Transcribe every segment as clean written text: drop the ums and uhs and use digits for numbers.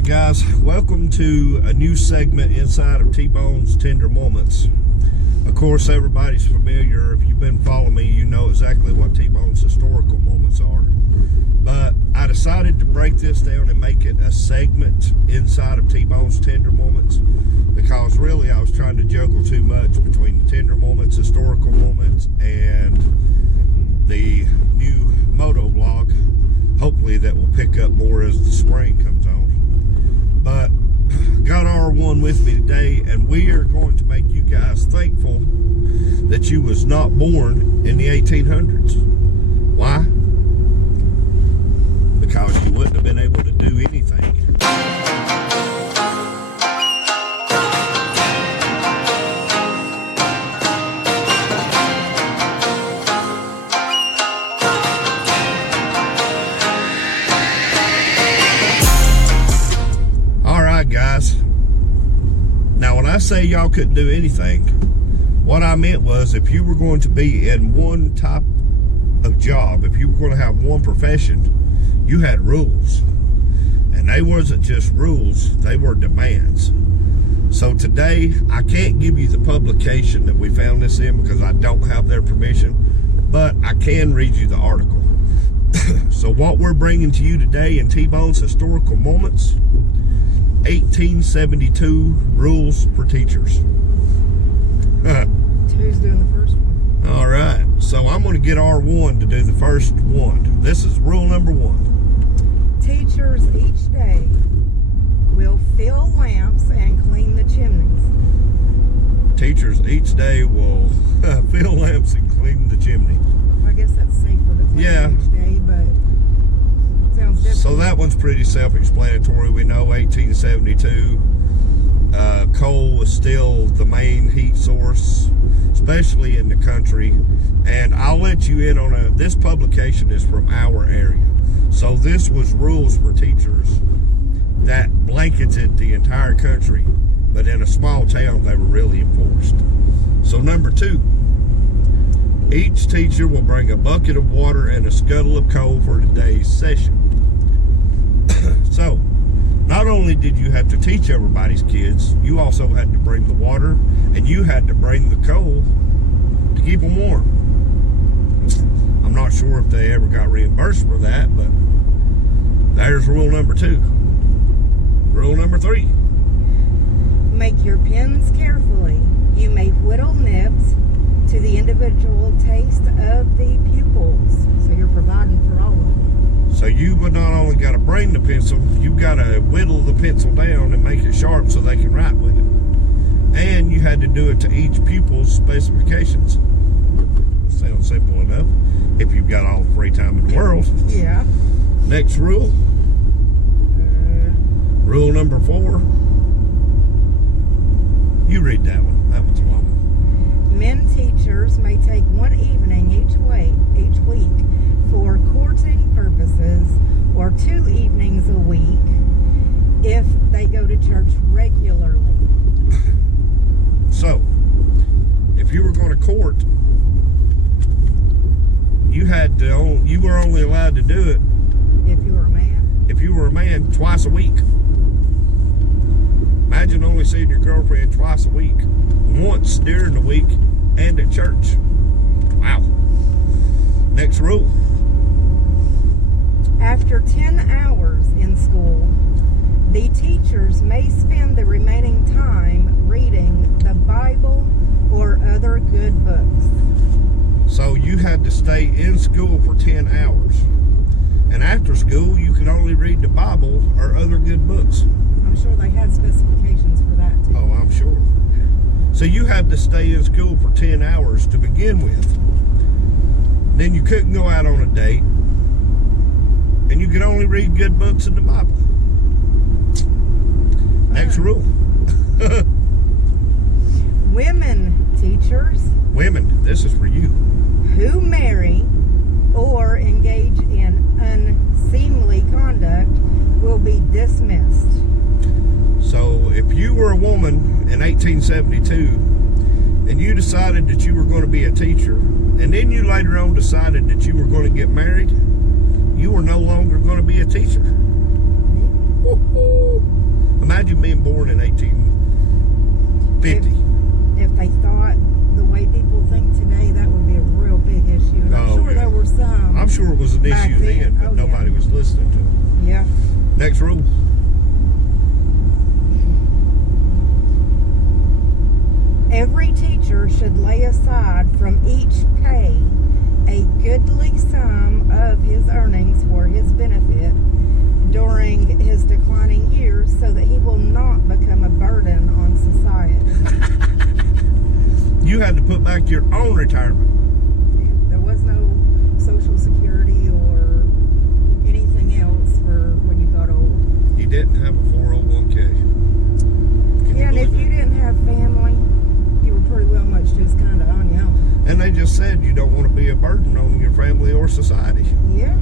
right, guys, welcome to a new segment inside of T-Bone's Tender Moments. Of course, everybody's familiar. If you've been following me, you know exactly what T-Bone's historical moments are. But I decided to break this down and make it a segment inside of T-Bone's Tender Moments, because really I was trying to juggle too much between the Tender Moments, historical moments, and the new moto vlog. Hopefully that will pick up more as the spring comes on. But got R1 with me today, and we are going to make you guys thankful that you was not born in the 1800s. Why? Because you wouldn't have been able to do anything. Guys, now when I say y'all couldn't do anything, what I meant was if you were going to be in one type of job, if you were going to have one profession, you had rules. And they wasn't just rules, they were demands. So today, I can't give you the publication that we found this in because I don't have their permission, but I can read you the article. So what we're bringing to you today in T-Bone's Historical Moments, 1872 rules for teachers. Who's doing the first one? All right, so I'm going to get R1 to do the first one. This is rule number 1. Teachers each day will fill lamps and clean the chimneys. Teachers each day will fill lamps and clean the chimney. I guess that's safer to clean each day, but it sounds different. So that one's pretty self-explanatory. We know 1872, coal was still the main heat source, especially in the country. And I'll let you in on this publication is from our area. So this was rules for teachers that blanketed the entire country, but in a small town they were really enforced. So number 2, each teacher will bring a bucket of water and a scuttle of coal for today's session. So, not only did you have to teach everybody's kids, you also had to bring the water, and you had to bring the coal to keep them warm. I'm not sure if they ever got reimbursed for that, but there's rule number 2. Rule number 3. Make your pens carefully. You may whittle nibs to the individual taste of the pupils. So you're providing for all of them. So you would not only got to bring the pencil, you got to whittle the pencil down and make it sharp so they can write with it. And you had to do it to each pupil's specifications. Sounds simple enough if you've got all the free time in the world. Yeah. Next rule. Rule number 4. You read that one. That one's a long one. Men teachers may take one evening each week for courting purposes, or 2 evenings a week if they go to church regularly. So, if you were going to court, you were only allowed to do it if you were a man. If you were a man, twice a week. Imagine only seeing your girlfriend twice a week, once during the week and at church. Wow. Next rule. After 10 hours in school, the teachers may spend the remaining time reading the Bible or other good books. So you had to stay in school for 10 hours. And after school, you could only read the Bible or other good books. I'm sure they had specifications for that too. Oh, I'm sure. So you had to stay in school for 10 hours to begin with. Then you couldn't go out on a date. And you could only read good books in the Bible. Next rule. Women teachers. Women, this is for you. Who marry or engage in unseemly conduct will be dismissed. So if you were a woman in 1872 and you decided that you were going to be a teacher, and then you later on decided that you were going to get married, you were no longer going to be a teacher. Woo-hoo. 50. If they thought the way people think today, that would be a real big issue. And I'm Oh, sure yeah. there were some. I'm sure it was an Back issue then. then, but Oh, yeah. nobody was listening to it. Yeah. Next rule. Every teacher should lay aside from each pay a goodly sum of his earnings for his benefit during his declining years so that he will not become a burden on society. You had to put back your own retirement. There was no Social Security or anything else for when you got old. You didn't have a 401k. Can Yeah, and if believe you that? didn't have family, you were pretty well much just kind of on your own. And they just said you don't want to be a burden on your family or society. Yeah.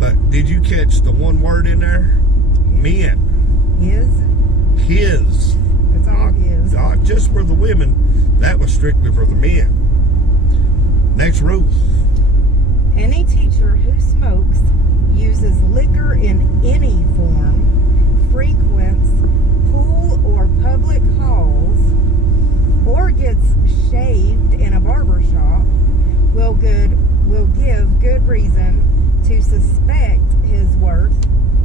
But did you catch the one word in there? Men. His. His. It's all his. Not just for the women. That was strictly for the men. Next rule. Any teacher who smokes, uses liquor in any form, frequents pool or public halls, or gets shaved in a barber shop will give good reason to suspect his worth,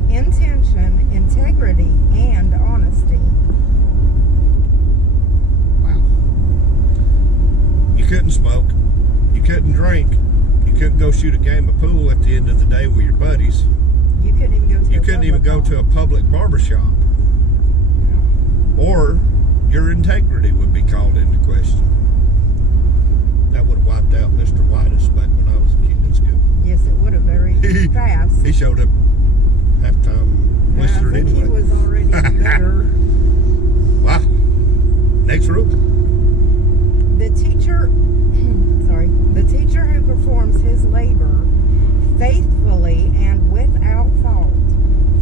intention, integrity, and honesty. Wow. You couldn't smoke. You couldn't drink. You couldn't go shoot a game of pool at the end of the day with your buddies. You couldn't even go to. You couldn't even go to a public barber shop. Or your integrity would be called into question. That would have wiped out Mr. Whitus back when I was a kid in school. Yes, it would have very fast. He showed up halftime blistered I think anyway. he was already there. Wow. Next rule. The teacher who performs his labor faithfully and without fault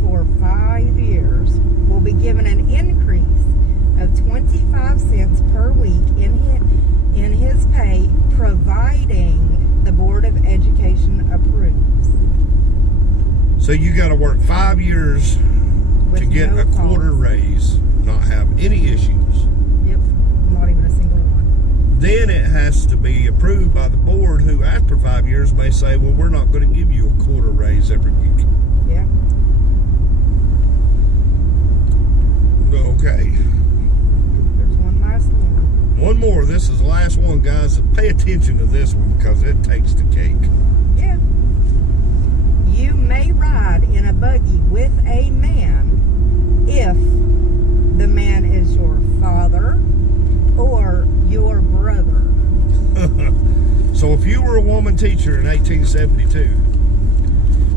for 5 years will be given an increase of 25 cents per week in his pay, providing the Board of Education approves. So you got to work 5 years With to get no a quarter cause. raise, not have any issues. Yep, not even a single one. Then it has to be approved by the board, who after 5 years may say, well, we're not going to give you a quarter raise every week. Yeah. Okay. There's one last one. One more. This is the last one, guys. Pay attention to this one because it takes the cake. Yeah. You may ride in a buggy with a man if the man is your father or your brother. So if you were a woman teacher in 1872,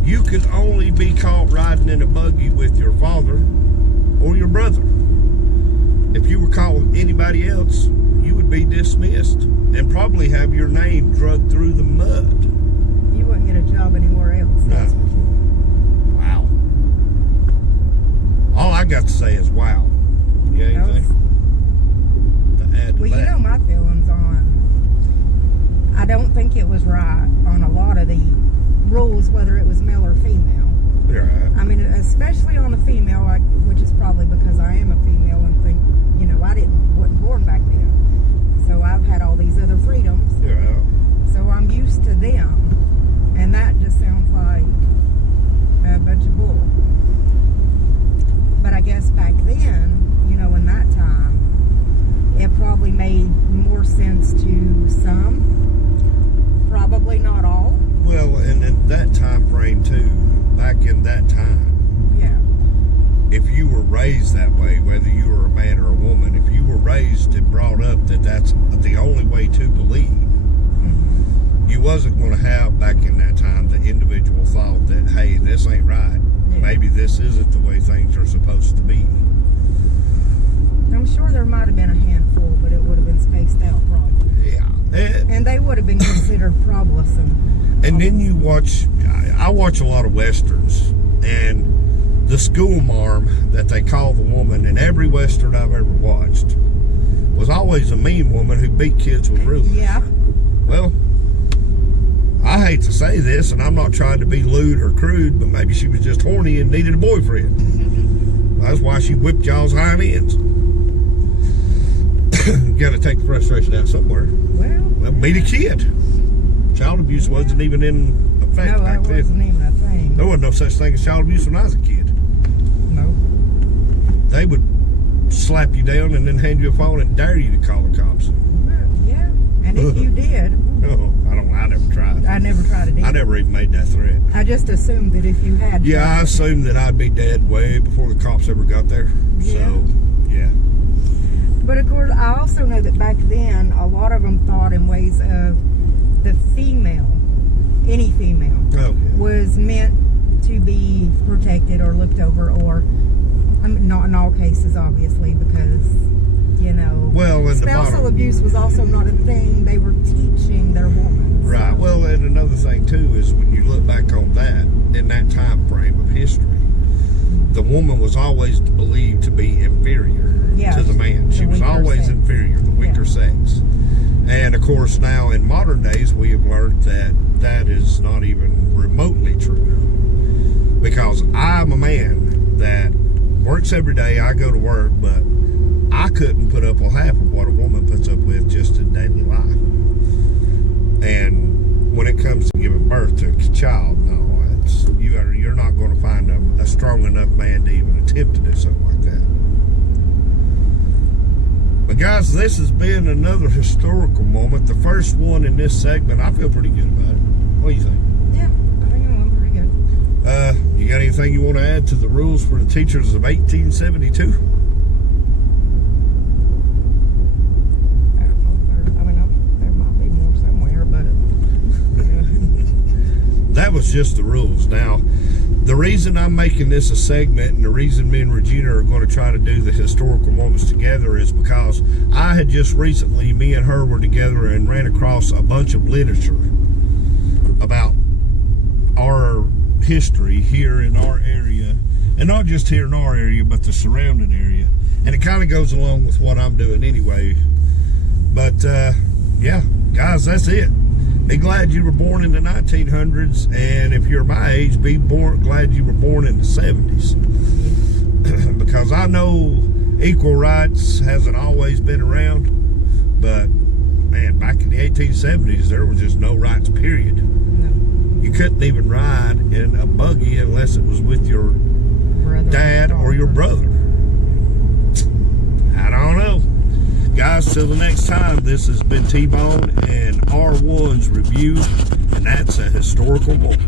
you could only be caught riding in a buggy with your father or your brother. If you were caught with anybody else, you would be dismissed and probably have your name dragged through the mud. You wouldn't get a job anywhere else. No. That's for sure. Wow. All I got to say is wow. You got anything to add to Well, that? you know my feelings on. I don't think it was right on a lot of the rules, whether it was male or female. You're right. I mean, especially on the female, which is probably because I am a female and think, you know, wasn't born back then. So I've had all these other freedoms. You're right. So I'm used to them. And that just sounds like a bunch of bull. But I guess back then, you know, in that time, it probably made more sense to some. Probably not all. Well, and in that time frame too, back in that time, Yeah. if you were raised that way, whether you were a man or a woman, if you were raised and brought up that that's the only way to believe, Mm-hmm. you wasn't going to have back in that time the individual thought that, hey, this ain't right. Yeah. Maybe this isn't the way things are supposed to be. I'm sure there might have been a handful, but it would have been spaced out probably. Yeah. And they would have been considered troublesome. And then you watch, I watch a lot of Westerns, and the school marm that they call the woman in every Western I've ever watched was always a mean woman who beat kids with rulers. Yeah. Well, I hate to say this, and I'm not trying to be lewd or crude, but maybe she was just horny and needed a boyfriend. That's why she whipped y'all's hind ends. Got to take the frustration out somewhere. Well, be the kid. Child abuse wasn't even in effect no, back that then. wasn't even a thing. There wasn't no such thing as child abuse when I was a kid. No. They would slap you down and then hand you a phone and dare you to call the cops. Yeah, and if you did, No, I never tried. I never tried it either. I never even made that threat. I just assumed that if you had Yeah, I tried, assumed that I'd be dead way before the cops ever got there. Yeah. So, yeah. But of course, I also know that back then, a lot of them thought in ways of the female, any female, Oh, yeah. was meant to be protected or looked over, or I mean, not in all cases, obviously, because Well, and spousal abuse was also not a thing they were teaching their woman. Right. Well, and another thing too is when you look back on that in that time frame of history, the woman was always believed to be inferior to the man. She was always sex. inferior, the weaker sex. And of course, now in modern days, we have learned that that is not even remotely true. Because I'm a man that works every day. I go to work, but I couldn't put up with half of what a woman puts up with just in daily life. And when it comes to giving birth to a child, no, you're not going to find a strong enough man to even attempt to do something like that. But guys, this has been another historical moment. The first one in this segment. I feel pretty good about it. What do you think? Yeah, I think it went pretty good. You got anything you want to add to the rules for the teachers of 1872? I don't know. I mean, there might be more somewhere, but That was just the rules. Now, the reason I'm making this a segment and the reason me and Regina are going to try to do the historical moments together is because I had just recently, me and her were together and ran across a bunch of literature about our history here in our area, and not just here in our area, but the surrounding area. And it kind of goes along with what I'm doing anyway. But yeah, guys, that's it. Be glad you were born in the 1900s, and if you're my age, glad you were born in the 70s. Because I know equal rights hasn't always been around, but man, back in the 1870s, there was just no rights, period. no. You couldn't even ride in a buggy unless it was with your Brother dad or your brother. I don't know. Guys, till the next time, this has been T-Bone and R1's Review, and that's a historical moment.